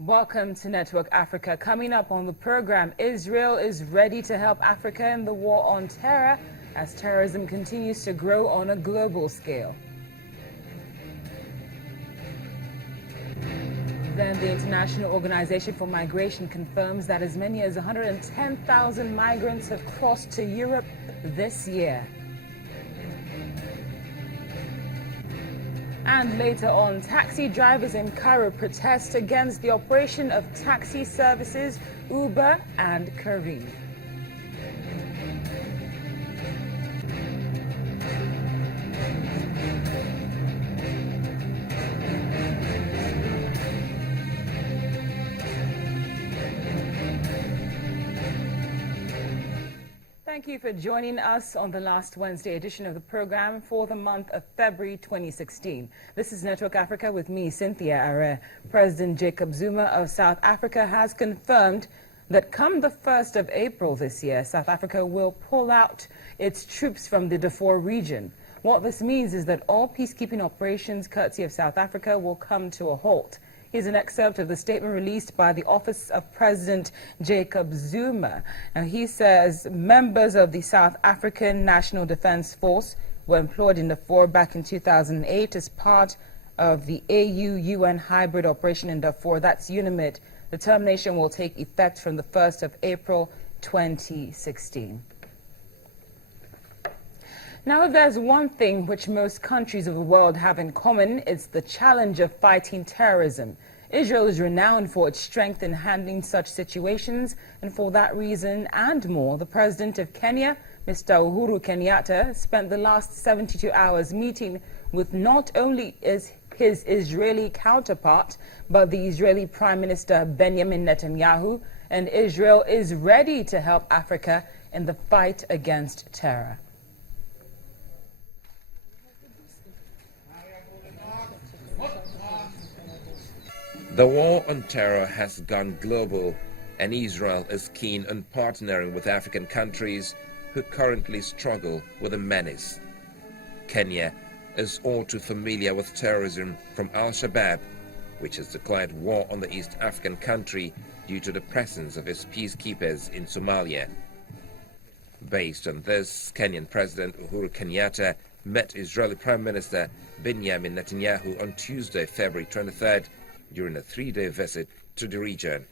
Welcome to Network Africa. Coming up on the program, Israel is ready to help Africa in the war on terror as terrorism continues to grow on a global scale. Then the International Organization for Migration confirms that as many as 110,000 migrants have crossed to Europe this year. And later on, taxi drivers in Cairo protest against the operation of taxi services Uber and Careem. Thank you for joining us on the last Wednesday edition of the program for the month of February 2016. This is Network Africa with me, Cynthia Are. President Jacob Zuma of South Africa has confirmed that come the 1st of April this year, South Africa will pull out its troops from the Darfur region. What this means is that all peacekeeping operations courtesy of South Africa will come to a halt. Here's an excerpt of the statement released by the Office of President Jacob Zuma. Now, he says members of the South African National Defense Force were employed in Darfur back in 2008 as part of the AU-UN hybrid operation in Darfur. That's UNAMID. The termination will take effect from the 1st of April 2016. Now, if there's one thing which most countries of the world have in common, it's the challenge of fighting terrorism. Israel is renowned for its strength in handling such situations, and for that reason and more, the President of Kenya, Mr. Uhuru Kenyatta, spent the last 72 hours meeting with not only his Israeli counterpart, but the Israeli Prime Minister Benjamin Netanyahu, and Israel is ready to help Africa in the fight against terror. The war on terror has gone global, and Israel is keen on partnering with African countries who currently struggle with the menace. Kenya is all too familiar with terrorism from Al-Shabaab, which has declared war on the East African country due to the presence of its peacekeepers in Somalia. Based on this, Kenyan President Uhuru Kenyatta met Israeli Prime Minister Benjamin Netanyahu on Tuesday, February 23rd, during a 3-day visit to the region.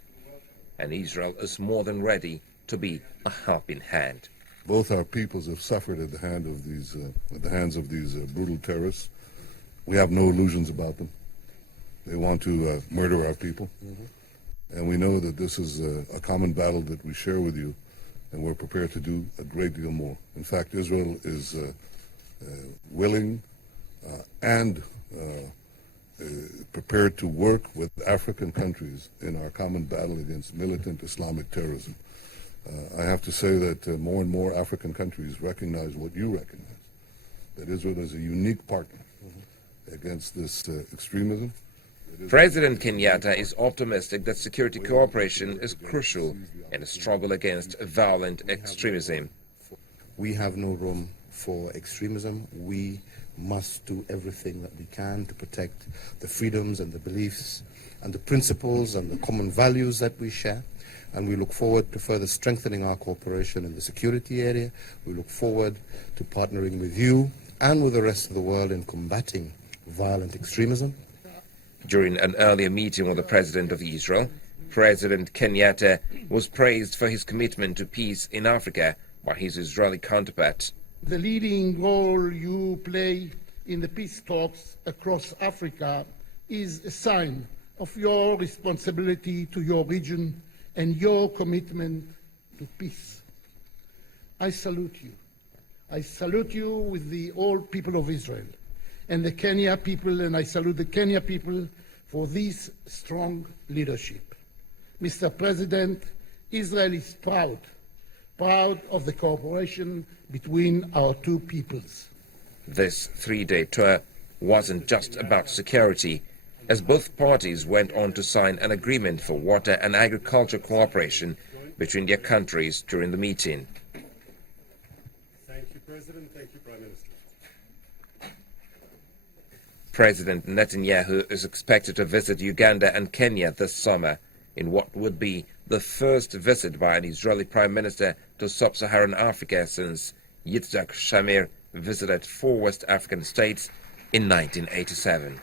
And Israel is more than ready to be a helping hand. Both our peoples have suffered at the hands of these brutal terrorists. We have no illusions about them. They want to murder our people. And we know that this is a common battle that we share with you, and we're prepared to do a great deal more. In fact, Israel is willing and prepared to work with African countries in our common battle against militant Islamic terrorism. I have to say that more and more African countries recognize what you recognize, that Israel is a unique partner against this extremism. President Kenyatta is optimistic that security cooperation is crucial in the struggle against violent extremism. We have no room for extremism. We must do everything that we can to protect the freedoms and the beliefs and the principles and the common values that we share. And we look forward to further strengthening our cooperation in the security area. We look forward to partnering with you and with the rest of the world in combating violent extremism. During an earlier meeting with the President of Israel, President Kenyatta was praised for his commitment to peace in Africa by his Israeli counterpart. The leading role you play in the peace talks across Africa is a sign of your responsibility to your region and your commitment to peace. I salute you. I salute you with the whole people of Israel and the Kenya people, and I salute the Kenya people for this strong leadership. Mr. President, Israel is proud of the cooperation between our two peoples. This 3-day tour wasn't just about security, as both parties went on to sign an agreement for water and agriculture cooperation between their countries during the meeting. Thank you, President. Thank you, Prime Minister. President Netanyahu is expected to visit Uganda and Kenya this summer in what would be the first visit by an Israeli Prime Minister to sub-Saharan Africa since Yitzhak Shamir visited 4 West African states in 1987.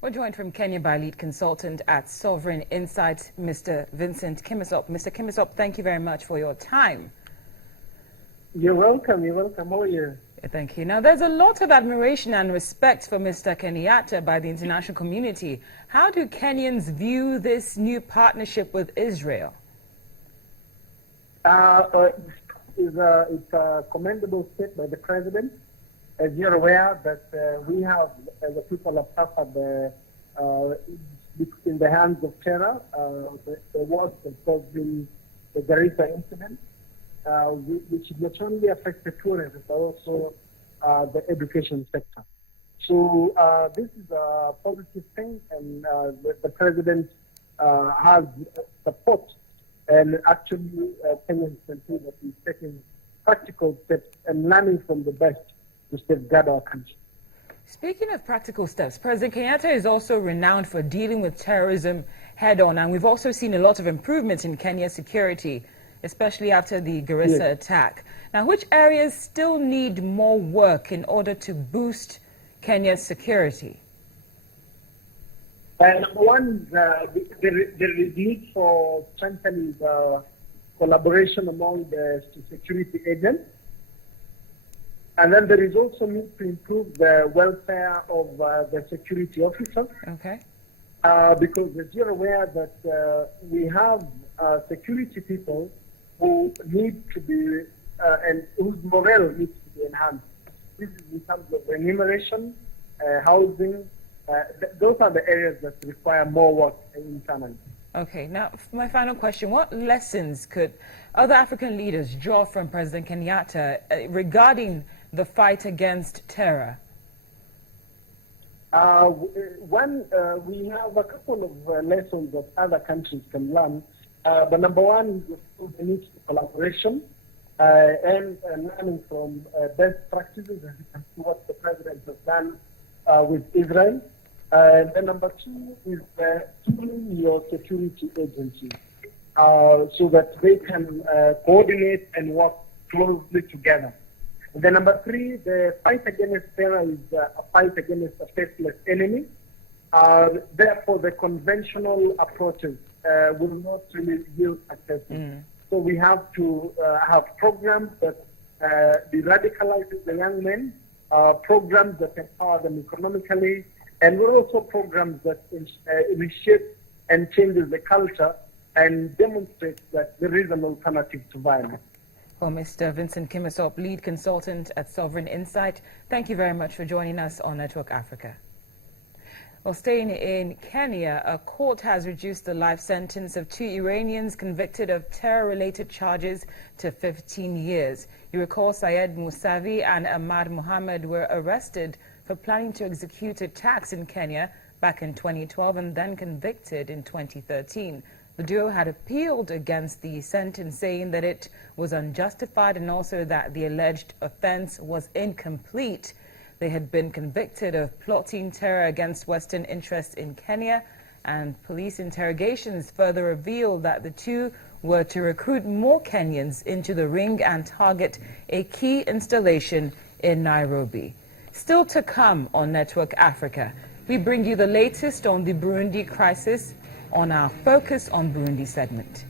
We're joined from Kenya by lead consultant at Sovereign Insight, Mr. Vincent Kimisop. Mr. Kimisop, thank you very much for your time. You're welcome. You're welcome. How are you? Thank you. Now, there's a lot of admiration and respect for Mr. Kenyatta by the international community. How do Kenyans view this new partnership with Israel? It's a commendable step by the president. As you're aware that we have, as a people, have suffered in the hands of terror. The worst has caused the Garissa incident, which not only affects the tourism but also the education sector. So this is a positive thing, and the president has support, and actually Kenyans can see that he's taking practical steps and learning from the best to safeguard our country. Speaking of practical steps, President Kenyatta is also renowned for dealing with terrorism head-on, and we've also seen a lot of improvements in Kenya's security, especially after the Garissa attack. Now, which areas still need more work in order to boost Kenya's security? Number one, there is need for strengthening the collaboration among the security agents. And then there is also need to improve the welfare of the security officers. Okay. Because as you're aware that we have security people who need to be, and whose morale needs to be enhanced. This is in terms of remuneration, housing. Those are the areas that require more work internally. Okay, now my final question, what lessons could other African leaders draw from President Kenyatta regarding the fight against terror? We have a couple of lessons that other countries can learn. But number one is the need for collaboration and learning from best practices, as you can see what the president has done with Israel. And then number two is tooling your security agencies so that they can coordinate and work closely together. And then number three, the fight against terror is a fight against a faithless enemy. Therefore, the conventional approaches will not really yield success. So we have to have programs that de-radicalizes the young men, programs that empower them economically, and we're also programs that reshape and changes the culture and demonstrates that there is an alternative to violence. Well, Mr. Vincent Kimisop, lead consultant at Sovereign Insight, thank you very much for joining us on Network Africa. Well, staying in Kenya, a court has reduced the life sentence of 2 Iranians convicted of terror-related charges to 15 years. You recall Syed Musavi and Ahmad Mohammed were arrested for planning to execute attacks in Kenya back in 2012 and then convicted in 2013. The duo had appealed against the sentence, saying that it was unjustified and also that the alleged offense was incomplete. They had been convicted of plotting terror against Western interests in Kenya, and police interrogations further revealed that the two were to recruit more Kenyans into the ring and target a key installation in Nairobi. Still to come on Network Africa, we bring you the latest on the Burundi crisis on our Focus on Burundi segment.